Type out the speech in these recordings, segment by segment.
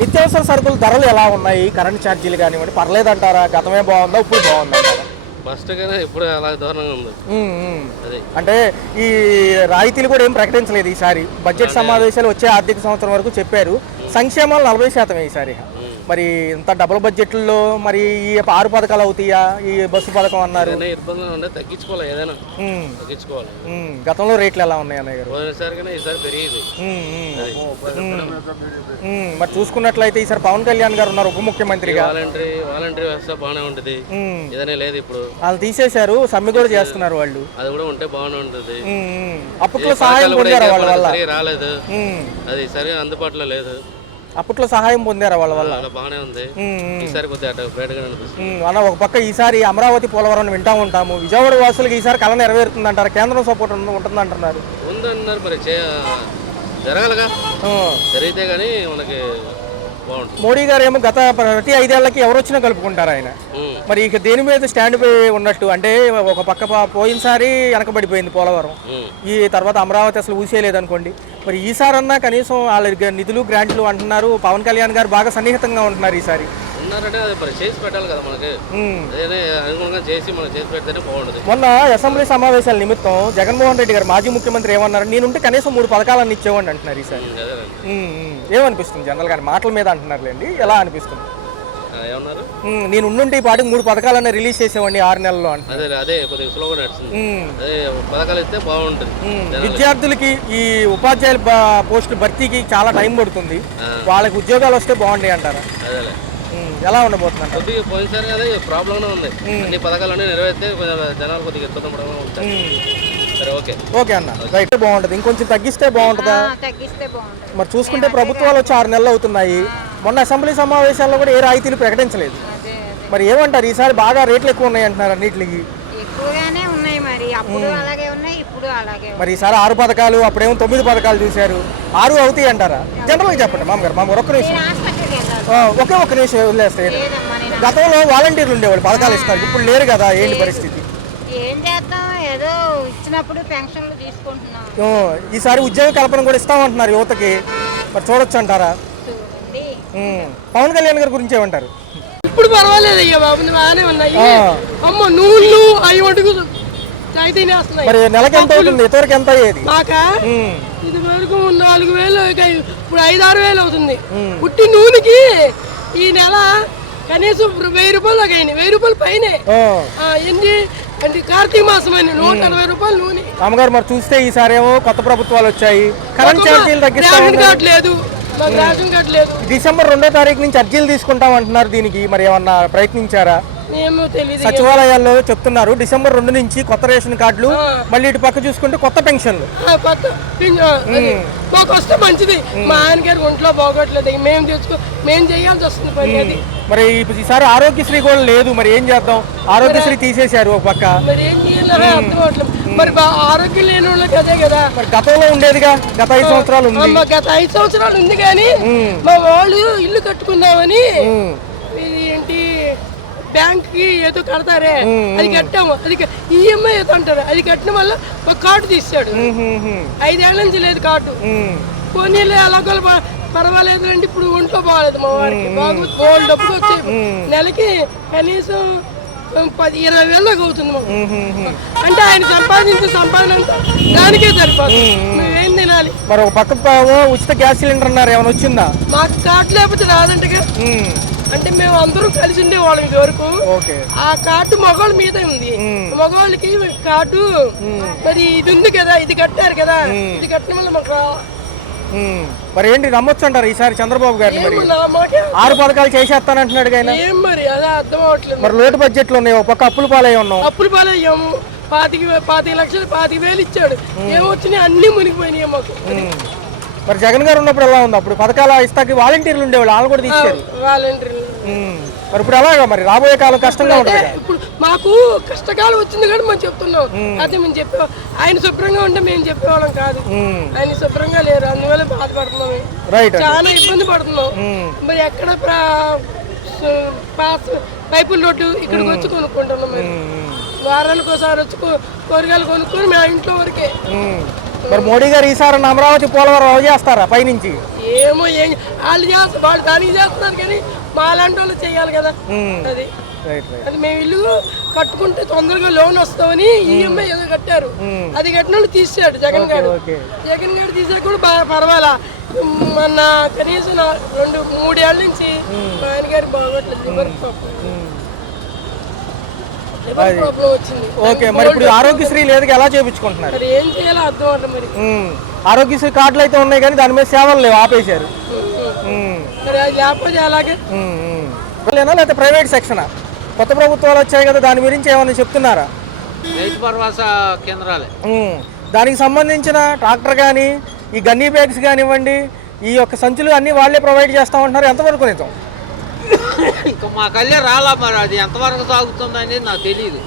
నిత్యావసర సరుకుల ధరలు ఎలా ఉన్నాయి? కరెంట్ ఛార్జీలు కానివ్వండి, పర్లేదంటారా? గతమే బాగుందా, ఇప్పుడు బాగుందంటారా? ఫస్ట్ గానే ఇప్పుడు అలా దారుణంగా ఉంది. అదే అంటే ఈ రాయితీలు కూడా ఏం ప్రకటించలేదు ఈసారి. బడ్జెట్ సమావేశాలు వచ్చే ఆర్థిక సంవత్సరం వరకు చెప్పారు. సంక్షేమాలు 40% ఈసారి. మరి ఇంత డబుల్ బడ్జెట్లో మరి ఈ 6 పథకాలు అవుతాయా? ఈ బస్సు పథకం అన్నారు. ఇబ్బందులు ఉండే తగ్గించుకోవాలి, ఏదైనా తగ్గించుకోవాలి. గతంలో రేట్లు ఎలా ఉన్నాయి అన్నయ్య గారు? పోయినసారి ఈసారి పెరిగింది. మరి చూసుకున్నట్లయితే ఈసారి పవన్ కళ్యాణ్ గారు ఉన్నారు ఉప ముఖ్యమంత్రిగా. వాలంటరీ వ్యవస్థ బాగానే ఉంటుంది, ఏదైనా లేదు. ఇప్పుడు వాళ్ళు తీసేశారు, సమ్మె కూడా చేస్తున్నారు వాళ్ళు. అది కూడా ఉంటే బాగానే ఉంటుంది. అప్పట్లో సహాయం పొందారా వాళ్ళ వల్ల? రాలేదు, అది సరే అందుబాటులో లేదు. అప్పట్లో సహాయం పొందారా వాళ్ళ వల్ల? బాగానే ఉంది. ఈసారి కొద్దిగా అటు బయటగా అనిపిస్తుంది అన్న. ఒక పక్క ఈసారి అమరావతి పోలవరం వింటా ఉంటాము. విజయవాడ వాసులకు ఈసారి కళ నెరవేరుతుంది అంటారు, కేంద్రం సపోర్ట్ ఉంటుంది అంటున్నారు. ఉందన్నారు, మరి జరగాలిగా, జరిగితే గానీ మనకి బాగుంటుంది. మోడీ గారు ఏమో గత ప్రతి 5 ఏళ్లకి ఎవరు వచ్చినా కలుపుకుంటారు ఆయన. మరి ఇక దేని మీద స్టాండ్ పై ఉన్నట్టు? అంటే ఒక పక్క పోయినసారి వెనకబడిపోయింది పోలవరం, ఈ తర్వాత అమరావతి అసలు ఊసేయలేదు అనుకోండి. మరి ఈసారన్నా కనీసం వాళ్ళ నిధులు గ్రాంట్లు అంటున్నారు. పవన్ కళ్యాణ్ గారు బాగా సన్నిహితంగా ఉంటున్నారు ఈసారి. ఉన్నారంటే అది మరి చేసి పెట్టాలి కదా మనకి, అదే అనుగుణంగా చేసి మనం చేసి పెడితేనే బాగుంటుంది. మొన్న అసెంబ్లీ సమావేశాల నిమిత్తం జగన్మోహన్ రెడ్డి గారు మాజీ ముఖ్యమంత్రి ఏమన్నారు? నేనుంటే కనీసం 3 పథకాలన్నీ ఇచ్చేవాడిని అంటున్నారు ఈసారి. ఏమనిపిస్తుంది జనరల్ గారు? మాటల మీద అంటున్నారులేండి, ఎలా అనిపిస్తుంది? ఏమన్నారు? నేను ఉండుంటే ఈ పాటికి 3 పథకాలన్నీ రిలీజ్ చేసేవాడిని 6 నెలల్లో అంటున్నారు. అదే కొద్దిగా స్లోగా నడుస్తుంది. అదే పథకాలు ఇస్తే బాగుంటుంది. విద్యార్థులకి ఈ ఉపాధ్యాయుల పోస్టుల భర్తీకి చాలా టైం పడుతుంది, వాళ్ళకి ఉద్యోగాలు వస్తే బాగుంటాయి అంటారా? అదేలే, ఎలా ఉండబోతుంది? కొద్దిగా పోయినసారి అదే ప్రాబ్లంగా ఉంది. అన్ని పథకాలన్నీ నెరవేరితే జనాలు కొద్దిగా ఇబ్బంది పడగా ఉంటారు. సరే, ఓకే అన్న, రైట్. బాగుంటుంది, ఇంకొంచెం తగ్గిస్తే బాగుంటుందా? మరి చూసుకుంటే ప్రభుత్వాలు వచ్చి 6 నెలలు అవుతున్నాయి. మొన్న అసెంబ్లీ సమావేశాల్లో కూడా ఏ రాయితీలు ప్రకటించలేదు. మరి ఏమంటారు? ఈసారి బాగా రేట్లు ఎక్కువ ఉన్నాయి అంటున్నారు అన్నిటికి. మరి ఈసారి 6 పథకాలు, అప్పుడేమో 9 పథకాలు చూశారు. 6 అవుతాయి అంటారా? జనరల్గా చెప్పండి మామగారు. మామ ఒక్క నిమిషం, ఒక్క నిమిషం వదిలేస్తే. గతంలో వాలంటీర్లు ఉండేవాళ్ళు, పథకాలు ఇస్తారు, ఇప్పుడు లేరు కదా, ఏంటి పరిస్థితి? ఏం చేద్దాం, ఏదో ఇచ్చినప్పుడు పెన్షన్లు తీసుకుంటున్నాం. ఈసారి ఉద్యోగ కల్పన కూడా ఇస్తామంటున్నారు యువతకి, మరి చూడొచ్చు అంటారా? పవన్ కళ్యాణ్ గారి గురించి ఏమంటారు? ఇప్పుడు పర్వాలేదు అయ్యా బాబు, బాగానే ఉన్నాయి. అమ్మ నూళ్ళు అవి వండుకు మరి నెలకి ఎంత అవుతుంది? ఇంతవరకు ఎంత అయ్యేది మాకా? ఇది వరకు 4,000, ఇప్పుడు 5-6 అవుతుంది. పుట్టి నూనెకి ఈ నెల కనీసం 1,000 రూపాయలు అయింది. 1,000 రూపాయలు పైనే. ఏంటి అంటే కార్తీక మాసం అని 140 రూపాయలు నూనె. అమ్మగారు మరి చూస్తే ఈసారి ఏమో కొత్త ప్రభుత్వాలు వచ్చాయి, కరెంట్ ఛార్జీలు తగ్గించట్లేదు, మాకు రేషన్ కార్డు లేదు. డిసెంబర్ 2వ తారీఖు నుంచి అర్జీలు తీసుకుంటాం అంటున్నారు. దీనికి మరి ఏమన్నా ప్రయత్నించారా? సచివాలయాల్లో చెప్తున్నారు డిసెంబర్ 2 నుంచి కొత్త రేషన్ కార్డులు, మళ్ళీ ఇటు పక్క చూసుకుంటే కొత్త పెన్షన్లు. మాకు వస్తే మంచిది. మా ఆయన గారు ఒంట్లో బాగోట్లేదు, మేము చేయాల్సి వస్తుంది పని. అది మరి ఈసారి ఆరోగ్యశ్రీ కూడా లేదు, మరి ఏం చేద్దాం? ఆరోగ్యశ్రీ తీసేశారు ఒక పక్క. మరి ఏం చేయాలి అర్థం అవట్లేదు. మరి ఆరోగ్యం లేని వాళ్ళకి అదే కదా. మరి గతంలో ఉండేదిగా, గత 5 సంవత్సరాలు ఉంది. గత 5 సంవత్సరాలు ఉంది కానీ మా వాళ్ళు ఇల్లు కట్టుకుందామని ఏంటి బ్యాంక్ కి ఏదో కడతారే, అది కట్టాము. అది ఈఎంఐ ఏదో అంటారు, అది కట్టిన వల్ల ఒక కార్డు తీసాడు. 5 ఏళ్ల నుంచి లేదు కార్డు. పోనీ అలా పర్వాలేదు అండి, ఇప్పుడు ఒంట్లో బాగాలేదు మా వారికి, బాగా డబ్బులు వచ్చాయి. నెలకి కనీసం 10-20 వేలకు అవుతుంది మాకు. అంటే ఆయన సంపాదించిన సంపాదన అంతా దానికే సరిపోతుంది. మేమేం తినాలి? మరి ఒక పక్క ఉచిత గ్యాస్ సిలిండర్ అన్నారు, ఏమైనా వచ్చిందా? మాకు కార్డు లేకపోతే రాదంటగా. అంటే మేము అందరూ కలిసి ఉండేవాళ్ళం ఇది వరకు. ఆ కార్డు మగవాళ్ళ మీద ఉంది, మగవాళ్ళకి కార్డు. మరి ఇది ఉంది కదా, ఇది కట్టారు కదా, ఇది కట్టిన వల్ల మాకు. మరి ఏంటి నమ్మొచ్చు అంటారు ఈసారి చంద్రబాబు గారు? మరి 6 పథకాలు చేసేస్తానంటున్నాడు ఆయన. ఏం మరి అదే అర్థం అవట్లేదు. మరి లోటు బడ్జెట్లు ఉన్నాయి, ఒక పక్క అప్పులు పాలయ్యి ఉన్నాం. అప్పులు పాలయ్యాము. 25 లక్షలు 25,000 ఇచ్చాడు, ఏమొచ్చినాయి అన్ని మునిగిపోయినాయి మాకు. మరి జగన్ గారు ఉన్నప్పుడు ఎలా ఉంది? అప్పుడు పథకాలు ఇస్తాకి వాలంటీర్లు ఉండేవాళ్ళు, వాళ్ళు కూడా తీశారు. వాలంటీర్లు మరి ఇప్పుడు ఎలాగా? మరి రాబోయే కాలం కష్టంగా ఉంటుంది. ఇప్పుడు మాకు కష్టకాలం వచ్చింది కానీ మేము చెప్తున్నాం. అదే మేము చెప్పే ఆయన శుభ్రంగా ఉంటే మేము చెప్పేవాళ్ళం కాదు. ఆయన శుభ్రంగా లేరు, అందువల్ల బాధపడుతున్నాం, చాలా ఇబ్బంది పడుతున్నాం. మరి ఎక్కడ పైపుల రోడ్డు ఇక్కడికి వచ్చి కొనుక్కుంటున్నాం. మరి వారానికి ఒకసారి వచ్చి కూరగాయలు కొనుక్కొని మా ఇంట్లో వరకే మరి మోడీ గారు ఈసారి అమరావతి పోలవరం చేస్తారా పైనుంచి? ఏమో ఏం వాళ్ళు చేస్తారు, వాళ్ళు దానికి చేస్తున్నారు కానీ మా లాంటి వాళ్ళు చేయాలి కదా. అది అది మేము ఇల్లు కట్టుకుంటే తొందరగా లోన్ వస్తామని ఈఎంఐ ఏదో కట్టారు, అది కట్టిన వాళ్ళు తీసాడు జగన్ గారు. జగన్ గారు తీసాక కూడా బాగా పర్వాలా. మొన్న కనీసం 2-3 ఏళ్ళ నుంచి ఆయన గారు బాగోట్లేదు, లివర్ ప్రాబ్లం వచ్చింది. ఓకే, మరి ఇప్పుడు ఆరోగ్యశ్రీ లేదు, ఎలా చేయించుకుంటున్నారు? మరి ఏం చేయాలో అర్థం అవ్వట్లేదు. మరి ఆరోగ్యశ్రీ కార్డులు అయితే ఉన్నాయి కానీ దాని మీద సేవలు లేవు, ఆపేశారు. మరి అది లేకపోతే అలాగే లేకపోతే ప్రైవేట్ సెక్షనా? కొత్త ప్రభుత్వాలు వచ్చాయి కదా, దాని గురించి ఏమన్నా చెప్తున్నారా? రైతు భరోసా కేంద్రాలే దానికి సంబంధించిన ట్రాక్టర్ కానీ ఈ గన్నీ బ్యాగ్స్ కానివ్వండి, ఈ యొక్క సంచులు అన్నీ వాళ్ళే ప్రొవైడ్ చేస్తామంటున్నారు. ఎంతవరకు నిజం? ఇంకా మా కళ్ళే రాలా, మరి అది ఎంతవరకు సాగుతుంది అనేది నాకు తెలియదు.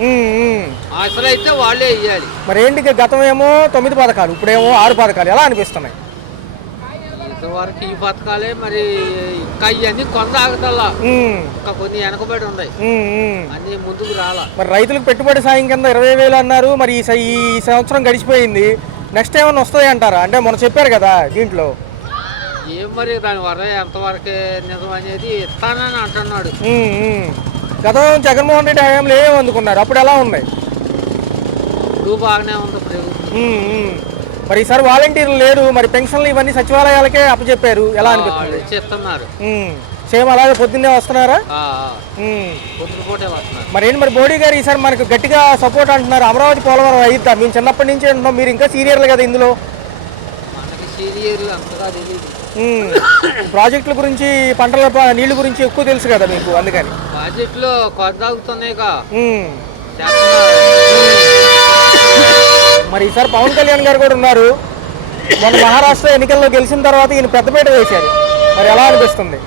అసలు అయితే వాళ్ళే ఇవ్వాలి. మరి ఏంటి, గతం ఏమో 9 పథకాలు, ఇప్పుడేమో 6 పథకాలు, ఎలా అనిపిస్తున్నాయి? ఇంతవరకు ఈ పథకాలే, మరి ఇంకా ఇవన్నీ కొనసాగుతల్లా, ఇంకా కొన్ని వెనకబడి ఉన్నాయి, అన్ని ముందుకు రాలా. మరి రైతులకు పెట్టుబడి సాయం కింద 20,000 అన్నారు, మరి ఈ సంవత్సరం గడిచిపోయింది, నెక్స్ట్ ఏమన్నా వస్తాయి అంటారా? అంటే మొన్న చెప్పారు కదా దీంట్లో. ఏం మరి దాని వల్ల ఎంతవరకే నిజం అనేది ఇస్తానని అంటున్నాడు. గతం జగన్మోహన్ రెడ్డి హయాంలో ఏమి అందుకున్నారు, అప్పుడు ఎలా ఉన్నాయి? ఇప్పుడు బాగానే ఉంది ప్రభుత్వం. మరి ఈసారి వాలంటీర్లు లేరు, మరి పెన్షన్లు ఇవన్నీ సచివాలయాలకే అప్పచెప్పారు, ఎలా అనిపిస్తుంది? చేస్తున్నారు సేమ్ అలాగే పొద్దున్నే వస్తున్నారా? పొద్దుపూటే వస్తున్నారు. మరి ఏంటి, మరి మోడీ గారు ఈసారి మనకు గట్టిగా సపోర్ట్ అంటున్నారు, అమరావతి పోలవరం అయిద్దా? మేము చిన్నప్పటి నుంచి అంటున్నాం, మీరు ఇంకా సీనియర్లు కదా ఇందులో. మనకి సీనియర్లు అంతగా తెలియదు. ప్రాజెక్టుల గురించి, పంటల నీళ్ల గురించి ఎక్కువ తెలుసు కదా మీకు, అందుకని. ప్రాజెక్టులు కొనసాగుతున్నాయి. మరి ఈసారి పవన్ కళ్యాణ్ గారు కూడా ఉన్నారు, మన మహారాష్ట్ర ఎన్నికల్లో గెలిచిన తర్వాత ఈయన పెద్దపేట వేశారు, మరి ఎలా అనిపిస్తుంది?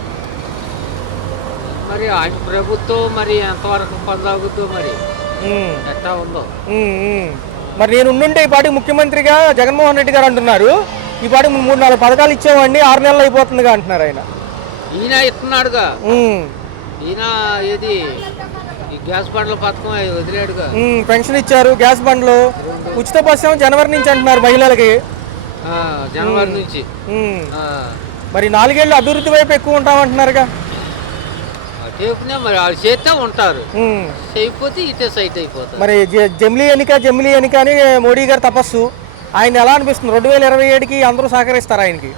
మరి ఆయన ప్రభుత్వం మరి ఎంతవరకు కొనసాగుద్దో, మరి ఎట్లా ఉందో. మరి నేను ఉండుంటే ఈ పాటికి ముఖ్యమంత్రిగా జగన్మోహన్ రెడ్డి గారు అంటున్నారు, ఈ పాటికి 3-4 పథకాలు ఇచ్చామండి, 6 నెలలు అయిపోతుందిగా అంటున్నారు ఆయన. ఈయన ఇస్తున్నాడుగా, ఈయన ఏది ఈ గ్యాస్ బండ్ల పథకం వదిలేడుగా. పెన్షన్ ఇచ్చారు, గ్యాస్ బండ్లు, ఉచిత బస్సు జనవరి నుంచి అంటున్నారు మహిళలకి, జనవరి నుంచి. మరి 4 ఏళ్ళు అభివృద్ధి వైపు ఎక్కువ ఉంటామంటున్నారుగా. మరి వాళ్ళు చేస్తే ఉంటారు, చేయకపోతే ఇటే సైట్ అయిపోతారు. మరి జమిలీ ఎన్నిక అని మోడీ గారు తపస్సు, ఆయన ఎలా అనిపిస్తుంది? 2027కి అందరూ సహకరిస్తారు ఆయనకి?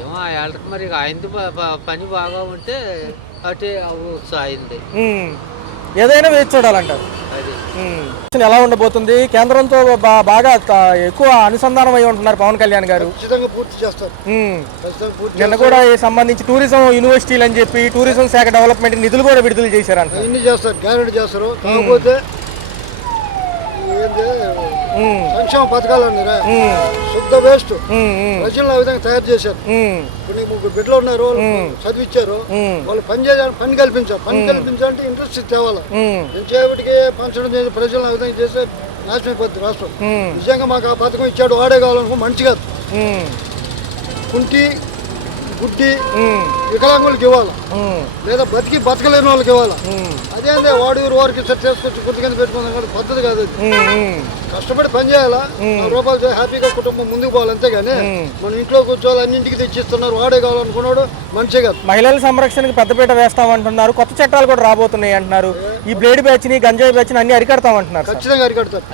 ఏమో వాళ్ళకి మరి ఆయనది పని బాగా ఉంటే అటే అవ్వచ్చు ఆయనది. ఏదైనా వేచి చూడాలంటారు. ఎలా ఉండబోతుంది? కేంద్రంతో బాగా ఎక్కువ అనుసంధానం అయి ఉంటున్నారు పవన్ కళ్యాణ్ గారు. పూర్తి చేస్తారు. నిన్న కూడా సంబంధించి టూరిజం యూనివర్సిటీలు అని చెప్పి టూరిజం శాఖ డెవలప్మెంట్ నిధులు కూడా విడుదల చేశారంట. ఇన్ని చేస్తారు, గ్యారెంటీ చేస్తారు. కాకపోతే సంక్షేమ పథకాలు అన్నారా శుద్ధ వేస్ట్, ప్రజలను ఆ విధంగా తయారు చేశారు. కొన్ని 3 బిడ్డలు ఉన్నారు, చదివించారు, వాళ్ళు పని కల్పించారు. పని కల్పించాలంటే ఇంట్రెస్ట్ తేవాలి. ఎంతసేపటికి పంచడం చేసి ప్రజలను ఆ విధంగా చేస్తే నాశనం అయిపోతుంది రాష్ట్రం. నిజంగా మాకు ఆ పథకం ఇచ్చాడు, వాడే కావాలనుకో మంచి కాదు. కుంటి గుడ్డి వికలాంగులకు ఇవ్వాలి, లేదా బతకలేని వాళ్ళకి ఇవ్వాలి. అదేంటే వాడు వారికి చేసుకొచ్చి గుర్తు కింద పెట్టుకున్నాం పద్ధతి కాదు. కష్టపడి పని చేయాలా, రూపాయలు హ్యాపీగా కుటుంబం ముందుకు పోవాలి, అంతేగాని మన ఇంట్లో కూర్చోవాలి అన్నింటికి తెచ్చిస్తున్నారు, వాడే కావాలనుకున్నాడు మంచిగా కాదు. మహిళల సంరక్షణకి పెద్దపీట వేస్తామంటున్నారు, కొత్త చట్టాలు కూడా రాబోతున్నాయి అంటున్నారు. ఈ బ్లేడ్ బ్యాచ్ ని గంజాయి బ్యాచ్ ని అన్ని అరికడతామంటున్నారు. ఖచ్చితంగా అరికడతారు.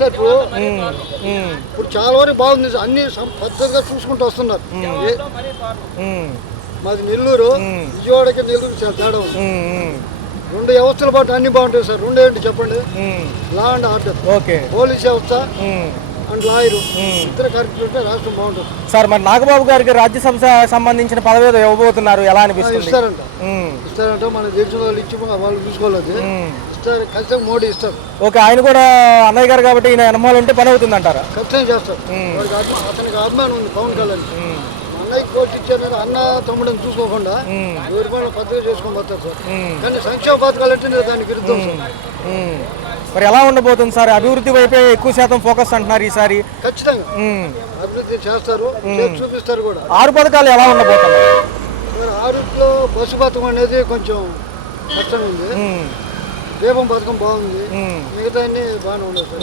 సార్ ఇప్పుడు చాలా వరకు బాగుంది, అన్ని పద్ధతిగా చూసుకుంటూ వస్తున్నారు. మాది నెల్లూరు, విజయవాడకి నెల్లూరు చాలా తేడా ఉంది. 2 వ్యవస్థల పాటు అన్ని బాగుంటాయి సార్. 2 ఏంటి చెప్పండి? లా అండ్ ఆర్డర్, పోలీస్ వ్యవస్థ అండ్ లాయరు, ఇద్దరు కరెక్ట్ ఉంటే రాష్ట్రం బాగుంటుంది సార్. మరి నాగబాబు గారికి రాజ్యసభ సంబంధించిన పదవి ఇవ్వబోతున్నారు, ఎలా అనిపిస్తుంది? ఇస్తారంట మనకు తెలిసిన వాళ్ళు ఇచ్చి వాళ్ళు చూసుకోలేదు. ఇస్తారు, ఖచ్చితంగా మోడీ ఇస్తారు. ఓకే, ఆయన కూడా అన్నయ్య గారు కాబట్టి ఈయన అనుమానం ఉంటే పని అవుతుంది అంటారా? ఖచ్చితంగా చేస్తారు. అతనికి అభిమానం ఉంది పవన్ కళ్యాణ్. అన్నయ్యకి కోర్టు ఇచ్చారు, అన్న తమ్ముడిని చూసుకోకుండా ఎవరి పనులు పద్ధతిగా చేసుకొని పోతారు సార్. కానీ సంక్షేమ పథకాలు అంటే దానికి విరుద్ధం సార్. మరి ఎలా ఉండబోతుంది సార్? అభివృద్ధి వైపే ఎక్కువ శాతం ఫోకస్ అంటున్నారు ఈసారి. ఖచ్చితంగా అభివృద్ధి చేస్తారు, చూపిస్తారు కూడా. 6 పథకాలు ఎలా ఉండబోతున్నాయి? 6లో బస్సు పథకం అనేది కొంచెం కష్టంగా ఉంది. దీపం పథకం బాగుంది, మిగతా అన్ని బాగానే ఉన్నాయి సార్.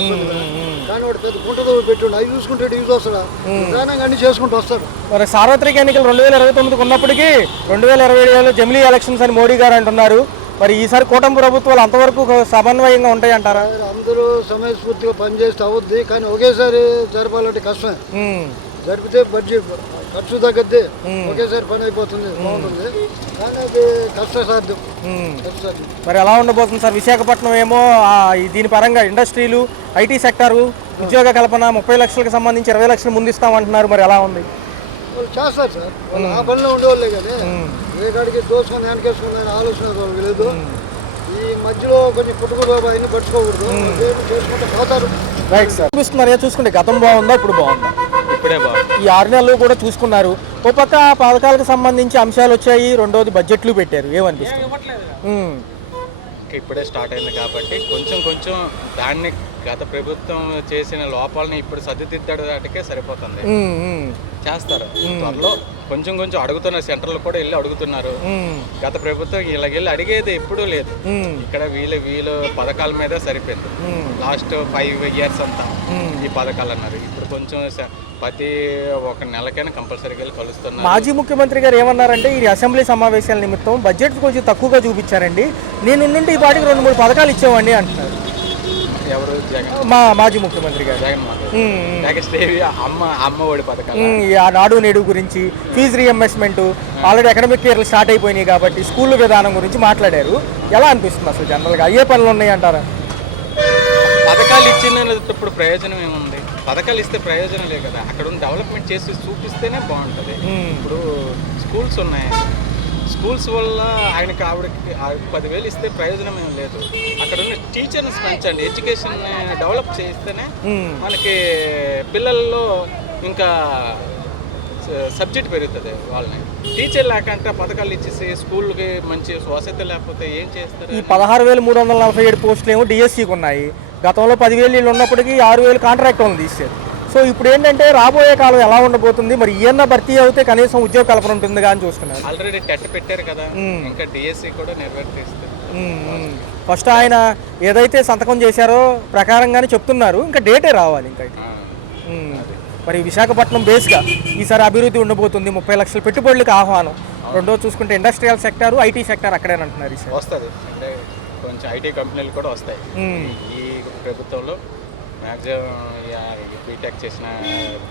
కానీ వాడు పెద్ద గుంటతో పెట్టుండి అవి చూసుకుంటే యూజ్ వస్తాడా, నిదానంగా అన్ని చేసుకుంటూ వస్తాడు. మరి సార్వత్రిక ఎన్నికలు 2029 ఉన్నప్పటికీ 2027లో జమిలీ ఎలక్షన్స్ అని మోడీ గారు అంటున్నారు. మరి ఈసారి కూటమి ప్రభుత్వాలు అంతవరకు సమన్వయంగా ఉంటాయి అంటారా? అందరూ సమయస్ఫూర్తిగా పనిచేస్తే అవుద్ది, కానీ ఒకేసారి జరపాలంటే కష్టమే. జరిపితే బడ్జెట్ ఖర్చు తగ్గద్ది, ఒకేసారి పని అయిపోతుంది, బాగుంటుంది. కానీ అది కష్టసాధ్యం. మరి ఎలా ఉండబోతుంది సార్? విశాఖపట్నం ఏమో దీని పరంగా ఇండస్ట్రీలు, ఐటీ సెక్టారు, ఉద్యోగ కల్పన 30 లక్షలకు సంబంధించి 20 లక్షలు ముందు ఇస్తామంటున్నారు. మరి ఎలా ఉంది? వాళ్ళు చేస్తారు సార్, వాళ్ళు ఆ పనిలో ఉండేవాళ్ళే కానీ ఏ కాడికి దోసుకొని వెనకేసుకుందని ఆలోచన వాళ్ళకి లేదు. ఈ మధ్యలో కొన్ని పుట్టుకలు అవన్నీ పట్టుకోకూడదు, చేసుకుంటే పోతారు. Right sir. చూపిస్తున్నారు చూసుకుంటే గతం బాగుందా ఇప్పుడు బాగుందా? ఇప్పుడే బాగుంది. ఈ 6 నెలలు కూడా చూసుకున్నారు. ఓ పక్క పథకాలకు సంబంధించి అంశాలు వచ్చాయి, రెండోది బడ్జెట్లు పెట్టారు. ఏమనిపిస్తుంది? ఇప్పుడే స్టార్ట్ అయింది కాబట్టి కొంచెం దాన్ని గత ప్రభుత్వం చేసిన లోపాలని ఇప్పుడు సర్దిదిద్దడానికే సరిపోతుంది. చేస్తారు త్వరలో. కొంచెం అడుగుతున్నారు, సెంటర్లు కూడా వెళ్ళి అడుగుతున్నారు. గత ప్రభుత్వం ఇలాగెళ్ళి అడిగేది ఎప్పుడూ లేదు. ఇక్కడ వీళ్ళు పథకాల మీద సరిపోయింది. లాస్ట్ 5 years అంతా ఈ పథకాలు అన్నారు. ఇప్పుడు కొంచెం ప్రతి ఒక నెలకైనా కంపల్సరీగా వెళ్ళి కలుస్తున్నారు. మాజీ ముఖ్యమంత్రి గారు ఏమన్నారంటే ఈ అసెంబ్లీ సమావేశాల నిమిత్తం బడ్జెట్ కొంచెం తక్కువగా చూపించారండి, నేను నుండి ఈ పాటికి 2-3 పథకాలు ఇచ్చామండి అంటున్నారు. ఎవరు? జగన్. మాజీ ముఖ్యమంత్రి గారు. అమ్మ ఒడి పథకాలు, నాడు నేడు గురించి, ఫీజు రీఎంబర్స్మెంట్, ఆల్రెడీ అకాడమిక్ ఇయర్లు స్టార్ట్ అయిపోయినాయి కాబట్టి స్కూల్ విధానం గురించి మాట్లాడారు. ఎలా అనిపిస్తుంది అసలు జనరల్గా? అయ్యే పనులు ఉన్నాయి అంటారా? పథకాలు ఇచ్చినప్పుడు ప్రయోజనం ఏముంది? పథకాలు ఇస్తే ప్రయోజనం లేదు కదా. అక్కడ ఉన్న డెవలప్మెంట్ చేసి చూపిస్తేనే బాగుంటుంది. ఇప్పుడు స్కూల్స్ ఉన్నాయి, స్కూల్స్ వల్ల ఆవిడకి 10,000 ఇస్తే ప్రయోజనం ఏం లేదు. అక్కడ ఉన్న టీచర్స్ పెంచండి, ఎడ్యుకేషన్ డెవలప్ చేస్తేనే మనకి పిల్లల్లో ఇంకా సబ్జెక్ట్ పెరుగుతుంది. వాళ్ళని టీచర్ లేకంటే పథకాలు ఇచ్చేసి స్కూల్కి మంచి వసతి లేకపోతే ఏం చేస్తారు? ఈ 16,347 పోస్టులు ఏమో డిఎస్సికి ఉన్నాయి. గతంలో 10,000 ఉన్నప్పటికీ 6,000 కాంట్రాక్ట్ వాళ్ళు తీశారు. సో ఇప్పుడు ఏంటంటే రాబోయే కాలం ఎలా ఉండబోతుంది? మరి ఈయన భర్తీ అవుతే కనీసం ఉద్యోగ కల్పన ఉంటుంది అని చూస్తున్నారు. ఆల్రెడీ టెట్ పెట్టారు కదా, ఇంకా డిఎస్సి కూడా నిర్వర్తిస్తారు. ఫస్ట్ ఆయన ఏదైతే సంతకం చేశారో ప్రకారంగానే చెప్తున్నారు, ఇంకా డేటే రావాలి. ఇంకా మరి విశాఖపట్నం బేస్గా ఈసారి అభివృద్ధి ఉండబోతుంది. 30 లక్షల పెట్టుబడులకు ఆహ్వానం. రెండో చూసుకుంటే ఇండస్ట్రియల్ సెక్టారు, ఐటీ సెక్టార్ అక్కడేనంటున్నారు. ఈసారి వస్తుంది, అంటే కొంచెం ఐటీ కంపెనీలు కూడా వస్తాయి ఈ ప్రభుత్వంలో. మ్యాక్సిమం బీటెక్ చేసిన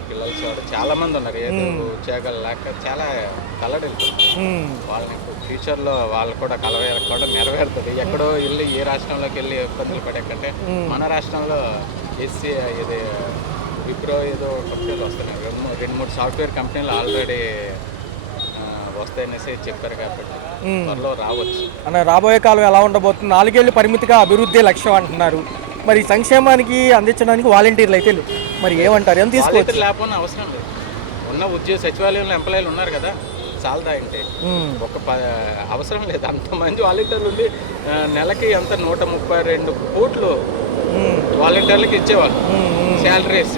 పిల్లలు చాలా మంది ఉన్నారు. ఏదో ఉద్యోగాలు లేక చాలా కలడెళ్తుంది. వాళ్ళని ఫ్యూచర్లో వాళ్ళు కూడా కూడా నెరవేరుతుంది. ఎక్కడో వెళ్ళి ఏ రాష్ట్రంలోకి వెళ్ళి ఇబ్బందులు పడే కంటే మన రాష్ట్రంలో ఎస్సీ ఇది విప్రో ఏదో కంపెనీలు వస్తున్నాయి. 2-3 సాఫ్ట్వేర్ కంపెనీలు ఆల్రెడీ వస్తాయనేసి చెప్పారు కాబట్టి త్వరలో రావచ్చు. అన్న రాబోయే కాలం ఎలా ఉండబోతుంది? 4 ఏళ్ళు పరిమితిగా అభివృద్ధి లక్ష్యం అంటున్నారు. మరి సంక్షేమానికి అందించడానికి వాలంటీర్లు అయితే మరి ఏమంటారు? ఏం తీసుకోవచ్చు? లేకపోతే అవసరం లేదు. ఉన్న సచివాలయంలో ఎంప్లాయీలు ఉన్నారు కదా, చాలదా అంటే ఒక అవసరం లేదు. అంతమంది వాలంటీర్లు ఉండి నెలకి ఎంత 132 కోట్లు వాలంటీర్లకి ఇచ్చేవాళ్ళు శాలరీస్.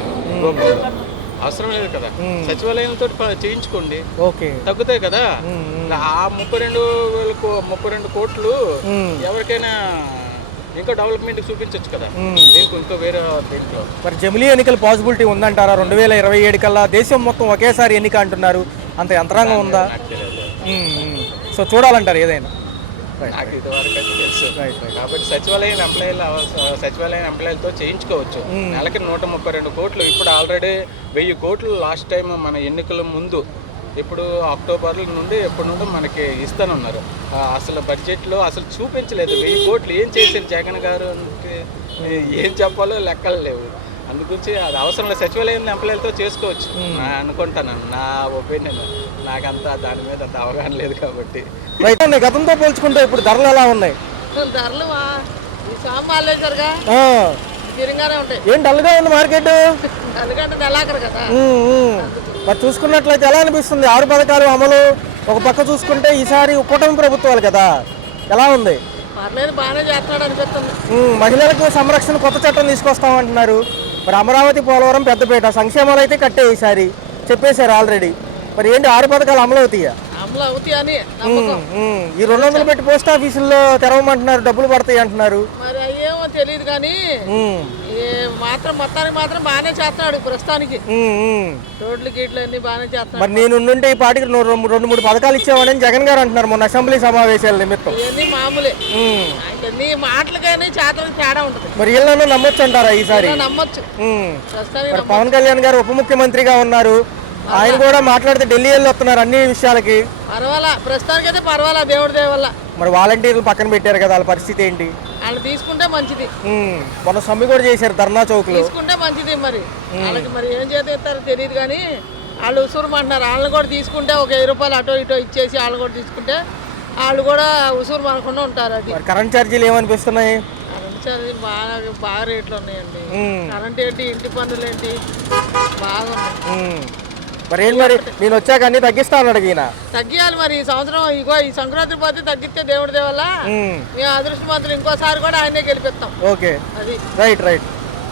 అవసరం లేదు కదా, సచివాలయంతో చేయించుకోండి, తగ్గుతాయి కదా. ఆ 32 కోట్లు ఎవరికైనా ఇంకా డెవలప్మెంట్ చూపించవచ్చు కదా, ఇంకో వేరే దీంట్లో. మరి జమిలీ ఎన్నికల పాసిబిలిటీ ఉందంటారా? 2027 కల్లా దేశం మొత్తం ఒకేసారి ఎన్నిక అంటున్నారు. అంత యంత్రాంగం ఉందా? సో చూడాలంటారు ఏదైనా? నాకు ఇదివరకు తెలుసు కాబట్టి సచివాలయం ఎంప్లాయీలతో చేయించుకోవచ్చు. నెలకి 132 కోట్లు. ఇప్పుడు ఆల్రెడీ 1000 కోట్లు లాస్ట్ టైం మన ఎన్నికల ముందు, ఇప్పుడు అక్టోబర్ నుండి ఎప్పటి నుండి మనకి ఇస్తానున్నారు. అసలు బడ్జెట్లో అసలు చూపించలేదు 1000 కోట్లు. ఏం చేశారు జగన్ గారు అంటే ఏం చెప్పాలో లెక్కలు లేవు. అందుగురించి అది అవసరం లేదు. సచివాలయం ఎంప్లాయీలతో చేసుకోవచ్చు అనుకుంటాను, నా ఒపీనియన్. నాకంతా దాని మీద అంత అవగాహన లేదు కాబట్టి. గతంతో పోల్చుకుంటే ఇప్పుడు ధరలు ఎలా ఉన్నాయి? ధరలు ఏం డల్గా ఉంది మార్కెట్? మరి చూసుకున్నట్లయితే ఎలా అనిపిస్తుంది? 6 పథకాలు అమలు ఒక పక్క చూసుకుంటే ఈసారి కూటమి ప్రభుత్వాలు కదా, ఎలా ఉంది? మహిళలకు సంరక్షణ కొత్త చట్టం తీసుకొస్తామంటున్నారు. మరి అమరావతి, పోలవరం, పెద్దపేట సంక్షేమాలు అయితే కట్టే ఈసారి చెప్పేశారు ఆల్రెడీ. మరి ఏంటి 6 పథకాలు అమలు అవుతాయా? అమలు అవుతాయి అని నమ్మకం. ఈ 200 పెట్టి పోస్ట్ ఆఫీసుల్లో తెరవమంటున్నారు, డబ్బులు పడతాయి అంటున్నారు. మరి అయ్యేమో తెలియదు కానీ మాత్రం మొత్తానికి మాత్రం బాగానే చేస్తున్నాడు ప్రస్తుతానికి. రోడ్లు గీట్లు అన్ని బాగానే చేస్తున్నాడు. మరి నేను నుండి ఈ పాటికి 2-3 పథకాలు ఇచ్చామని జగన్ గారు అంటున్నారు మొన్న అసెంబ్లీ సమావేశాల నిమిత్తం. ఇవన్నీ మామూలే, ఇవన్నీ మాటలకైనా చేతలకు తేడా ఉంటుంది. మరి వీళ్ళను నమ్మొచ్చు అంటారా ఈసారి? నమ్మొచ్చు. ప్రస్తుతానికి మరి పవన్ కళ్యాణ్ గారు ఉప ముఖ్యమంత్రిగా ఉన్నారు, ఆయన కూడా మాట్లాడితే ఢిల్లీ వెళ్ళి వస్తున్నారు అన్ని విషయాలకి. పర్వాలా, ప్రస్తుతానికి అయితే పర్వాలా, దేవుడి దయ వల్ల. మరి వాలంటీర్లు పక్కన పెట్టారు కదా, వాళ్ళ పరిస్థితి ఏంటి? వాళ్ళు తీసుకుంటే మంచిది. మొన్న సమ్మె కూడా చేశారు ధర్నా చౌక్ లో. తీసుకుంటే మంచిది. మరి వాళ్ళకి మరి ఏం చేస్తారో తెలియదు కానీ వాళ్ళు ఉసూరుమంటున్నారు. వాళ్ళని కూడా తీసుకుంటే ఒక 1000 రూపాయలు అటో ఇటో ఇచ్చేసి వాళ్ళు కూడా తీసుకుంటే వాళ్ళు కూడా ఉసూరు మనకుండా ఉంటారు. అది కరెంట్ ఛార్జీలు ఏమనిపిస్తున్నాయి? కరెంట్ ఛార్జీ బాగా రేట్లు ఉన్నాయండి. కరెంట్ ఏంటి, ఇంటి పన్నులు ఏంటి బాగున్నాయి. మరి ఏంటి, మరి నేను వచ్చాక అన్ని తగ్గిస్తా అన్నాడు ఈయన. తగ్గియాలి మరి. ఈ సంవత్సరం ఇగో ఈ సంక్రాంతి పోతే తగ్గిస్తే దేవుడి దేవల్ల మేము అదృష్టవంతులు ఇంకోసారి కూడా ఆయనే గెలిపిస్తాం. ఓకే, అది రైట్.